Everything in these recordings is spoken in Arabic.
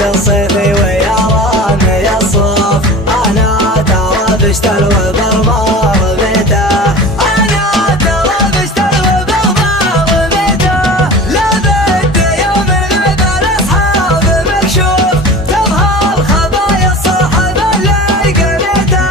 لابس الصيفي ويا رامي الصوف، انا ترى بشت الوبر ما رميته، انا ترى بشت الوبر ما رميته، لا بد يوم الغيب الاصحاب مكشوف، تظهر خبايا الصاحب اللي قريته،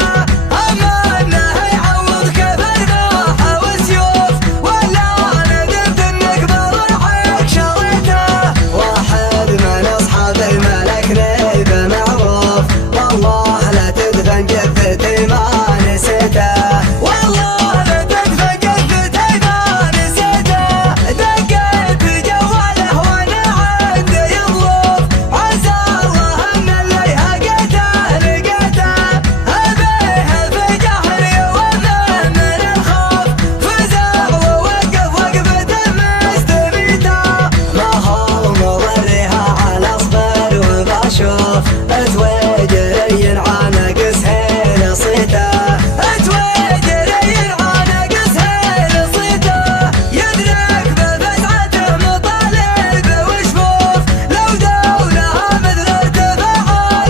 اما انه يعوض كيف الباحه والسيوف، ولا ندمت انك بروحك شريته، واحد من اصحابي ملكني بمعروف، والله لا تدفن جثتي ما نسيته، والله لا تدفن جثتي ما نسيته، دقيت جواله وانا عندي ظروف، عسى الله ان اللي هقيته لقيته، ابيه في جهري وامن من الخوف، فزع ووقف وقفته مستميته، ما هو مضرها على اصبر وبشوف، اتوجري ينعانق سهيل صيته، اتوجري ينعانق سهيل صيته، يدرك بفتعته مطالب وشفوف، لو دولها مثل ارتفاع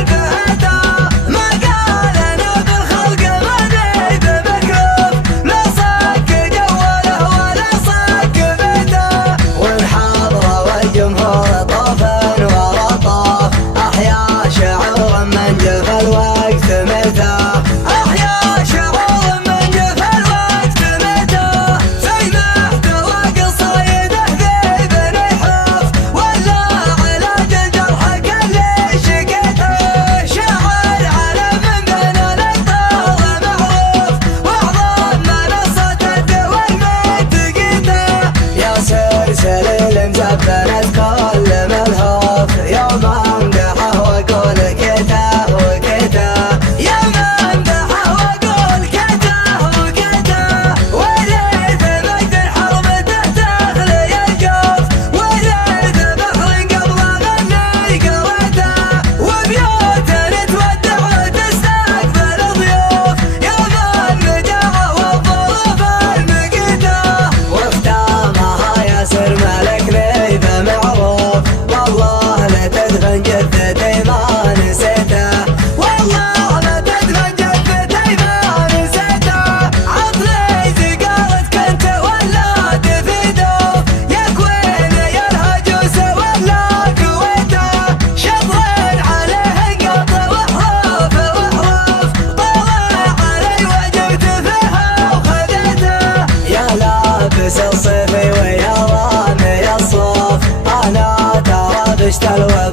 بهته، ما قال انا بالخلق ماني بمكروف، لا صك جواله ولا صك بيته، والحاضره والجمهور طافن ورا طاف، احيا شعور من جف الوقت ميته، احيا شعور من جف الوقت ميته، سمعت واقص صيده ذي بني حوف، ولا علاج الجرح اللي شقيته، شاعر على من بين الابطال معروف، واعظم منصة الدول متقيته، يا سلسل المزبنة كل ملهوف، يوم امدحه واقول كيته وكيته، يوم امدحه واقول كيته وكيته، وريت مجد حرمته تخلي الجوف، وريت بحر قبل غني قريته، وبيوت تودع وتستقبل ضيوف، يوم النجاعة والظروف المقيته، واختامها ياسر ملكني بمعروف، والله لا تدفن جثتي ما نسيته، والله لا تدفن جثتي ما نسيته، عطلي زقارة كنت ولا تفيده، يا كوين يا الهجوس ولا كويته، شطرين عليه قط وحروف وحروف، طلع علي وجبت فيها وخذيته، يا لابس الصيفي ويا رامي الصوف، انا ترى بشت الوبر